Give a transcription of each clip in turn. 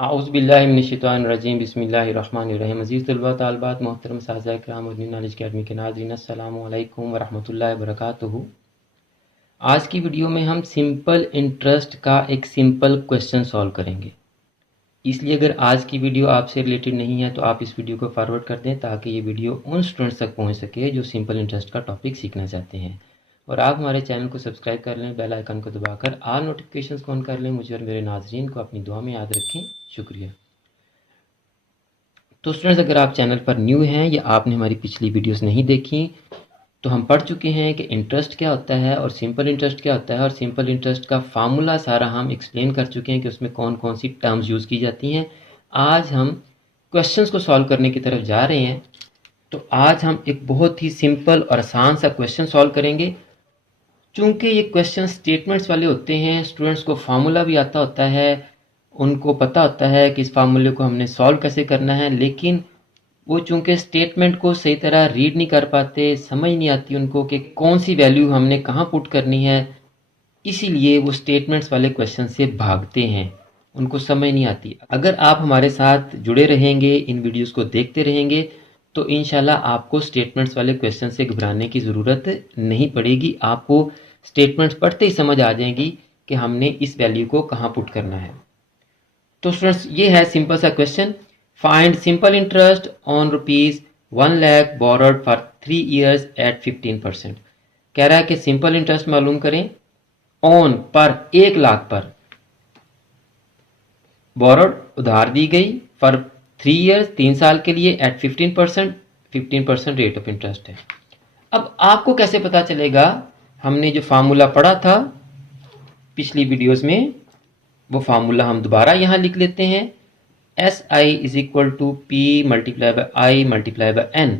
आउज़ुबिल्लाहिमिनश्शैतानिर्रजीम बिस्मिल्लाहिर्रहमानिर्रहीम। अज़ीज़ तलबा तालिबात, मोहतरम साज़ा किराम और न्यू नॉलेज अकेडमी के नाज़रीन, अस्सलामु अलैकुम व रहमतुल्लाहि व बरकातुहू। आज की वीडियो में हम सिंपल इंटरेस्ट का एक सिंपल क्वेश्चन सॉल्व करेंगे। इसलिए अगर आज की वीडियो आपसे रिलेटेड नहीं है तो आप इस वीडियो को फॉरवर्ड कर दें ताकि ये वीडियो उन स्टूडेंट्स तक पहुंच सके जो सिंपल इंटरेस्ट का टॉपिक सीखना चाहते हैं। और आप हमारे चैनल को सब्सक्राइब कर लें, बेल आइकन को दबाकर ऑल नोटिफिकेशंस को ऑन कर लें। मुझे और मेरे नाज़रीन को अपनी दुआ में याद रखें। शुक्रिया। तो स्टूडेंट्स, अगर आप चैनल पर न्यू हैं या आपने हमारी पिछली वीडियोस नहीं देखी तो हम पढ़ चुके हैं कि इंटरेस्ट क्या होता है और सिंपल इंटरेस्ट क्या होता है, और सिंपल इंटरेस्ट का फार्मूला सारा हम एक्सप्लेन कर चुके हैं कि उसमें कौन कौन सी टर्म्स यूज़ की जाती हैं। आज हम क्वेश्चंस को सॉल्व करने की तरफ जा रहे हैं। तो आज हम एक बहुत ही सिंपल और आसान सा क्वेश्चन सॉल्व करेंगे। चूँकि ये क्वेश्चन स्टेटमेंट्स वाले होते हैं, स्टूडेंट्स को फार्मूला भी आता होता है, उनको पता होता है कि इस फार्मूले को हमने सॉल्व कैसे करना है, लेकिन वो चूँकि स्टेटमेंट को सही तरह रीड नहीं कर पाते, समझ नहीं आती उनको कि कौन सी वैल्यू हमने कहाँ पुट करनी है, इसीलिए वो स्टेटमेंट्स वाले क्वेश्चन से भागते हैं, उनको समझ नहीं आती। अगर आप हमारे साथ जुड़े रहेंगे, इन वीडियोस को देखते रहेंगे, तो इंशाल्लाह आपको स्टेटमेंट्स वाले क्वेश्चन से घबराने की ज़रूरत नहीं पड़ेगी। आपको स्टेटमेंट्स पढ़ते ही समझ आ जाएगी कि हमने इस वैल्यू को कहाँ पुट करना है। तो स्टूडेंट्स, ये है सिंपल सा question. Find simple interest on ₹1 lakh borrowed for 3 years at 15%। कह रहा है कि सिंपल इंटरेस्ट मालूम करें ऑन पर 1 लाख पर, बोरोड उधार दी गई, फॉर 3 ईयर्स 3 साल के लिए, एट 15% रेट ऑफ इंटरेस्ट है। अब आपको कैसे पता चलेगा? हमने जो फार्मूला पढ़ा था पिछली वीडियोस में, वो फार्मूला हम दोबारा यहाँ लिख लेते हैं। SI is equal to P multiply by I multiply by N।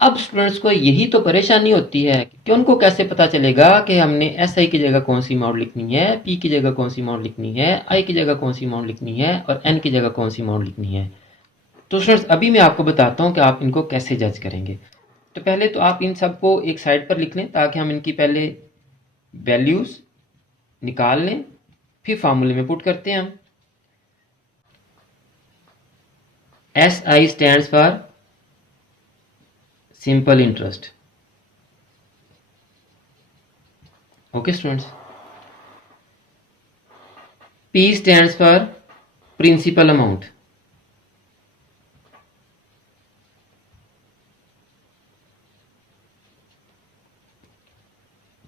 अब स्टूडेंट्स को यही तो परेशानी होती है कि उनको कैसे पता चलेगा कि हमने SI की जगह कौन सी अमाउंट लिखनी है, P की जगह कौन सी अमाउंट लिखनी है, I की जगह कौन सी अमाउंट लिखनी है और N की जगह कौन सी अमाउंट लिखनी है। तो स्टूडेंट्स, अभी मैं आपको बताता हूँ कि आप इनको कैसे जज करेंगे। तो पहले तो आप इन सबको एक साइड पर लिख लें ताकि हम इनकी पहले वैल्यूज़ निकाल लें, फिर फार्मूले में पुट करते हैं हम। SI stands for simple interest. Okay students. P stands for principal amount.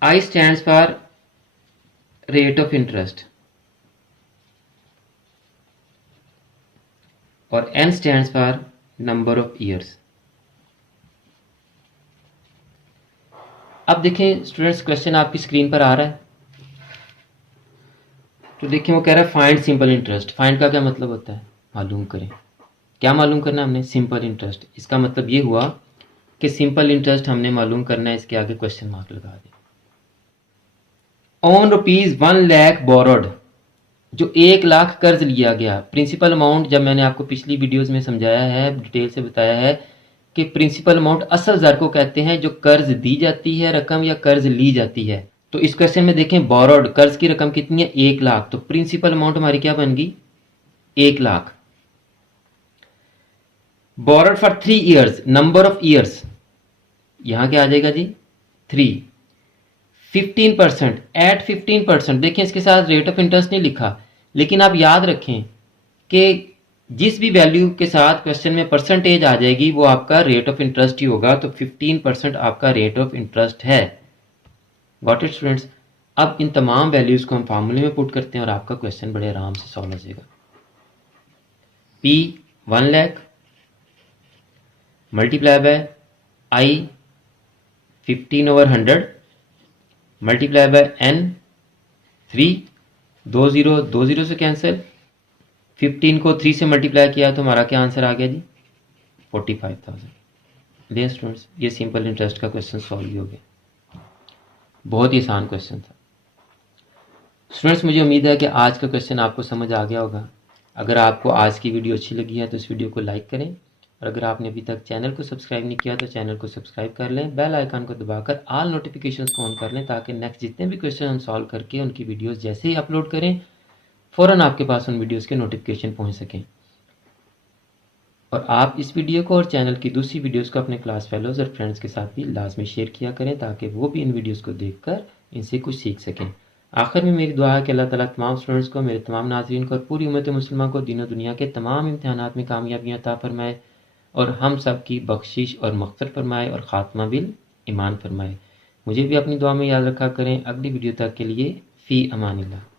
I stands for rate of interest. और N stands for number of years. अब देखें स्टूडेंट्स, क्वेश्चन आपकी स्क्रीन पर आ रहा है। तो देखें, वो कह रहा है फाइंड सिंपल इंटरेस्ट। फाइंड का क्या मतलब होता है? मालूम करें। क्या मालूम करना है हमने? Simple interest. इसका मतलब ये हुआ कि सिंपल इंटरेस्ट हमने मालूम करना है, इसके आगे क्वेश्चन मार्क लगा दें। ऑन ₹1 लाख बोरोड, जो 1 लाख कर्ज लिया गया। प्रिंसिपल अमाउंट, जब मैंने आपको पिछली वीडियोस में समझाया है, डिटेल से बताया है कि प्रिंसिपल अमाउंट असल दर को कहते हैं जो कर्ज दी जाती है रकम या कर्ज ली जाती है। तो इस क्वेश्चन में देखें, बोरोड कर्ज की रकम कितनी है? 1 लाख। तो प्रिंसिपल अमाउंट हमारी क्या बन गई? 1 lakh. Borrowed for 3 years, number of years यहां क्या आ जाएगा जी? 3। 15% एट 15%। देखें, इसके साथ रेट ऑफ इंटरेस्ट नहीं लिखा, लेकिन आप याद रखें कि जिस भी वैल्यू के साथ क्वेश्चन में परसेंटेज आ जाएगी वो आपका रेट ऑफ इंटरेस्ट ही होगा। तो 15% आपका रेट ऑफ इंटरेस्ट है। Got it students? अब इन तमाम वैल्यूज को हम फार्मूले में पुट करते हैं और आपका क्वेश्चन बड़े आराम से सॉल्व हो जाएगा। P 1 lakh multiply by I 15/100 multiply by N 3, 2 0 2 0 से कैंसिल, 15 को 3 से मल्टीप्लाई किया तो हमारा क्या आंसर आ गया जी? 45,000। ले स्टूडेंट्स, ये सिंपल इंटरेस्ट का क्वेश्चन सॉल्व भी हो गया। बहुत ही आसान क्वेश्चन था स्टूडेंट्स। मुझे उम्मीद है कि आज का क्वेश्चन आपको समझ आ गया होगा। अगर आपको आज की वीडियो अच्छी लगी है तो इस वीडियो को लाइक करें, और अगर आपने अभी तक चैनल को सब्सक्राइब नहीं किया तो चैनल को सब्सक्राइब कर लें, बेल आइकन को दबाकर ऑल नोटिफिकेशंस को ऑन कर लें ताकि नेक्स्ट जितने भी क्वेश्चन हम सॉल्व करके उनकी वीडियोस जैसे ही अपलोड करें फ़ौरन आपके पास उन वीडियोज़ के नोटिफिकेशन पहुँच सकें। और आप इस वीडियो को और चैनल की दूसरी वीडियोज़ को अपने क्लास फेलोज़ और फ्रेंड्स के साथ भी लाजमी शेयर किया करें ताकि वो भी इन वीडियोज़ को देखकर इनसे कुछ सीख सकें। आखिर में मेरी दुआ है कि अल्लाह ताला तमाम स्टूडेंट्स को, मेरे तमाम नाज़रीन को और पूरी उम्मत मुस्लिमा को दीन और दुनिया के तमाम इम्तिहानात में कामयाबियाँ अता फरमाए और हम सब की बख्शिश और मग़फ़िरत फरमाए और ख़ात्मा बिल ईमान फरमाए। मुझे भी अपनी दुआ में याद रखा करें। अगली वीडियो तक के लिए फ़ी अमानिल्लाह।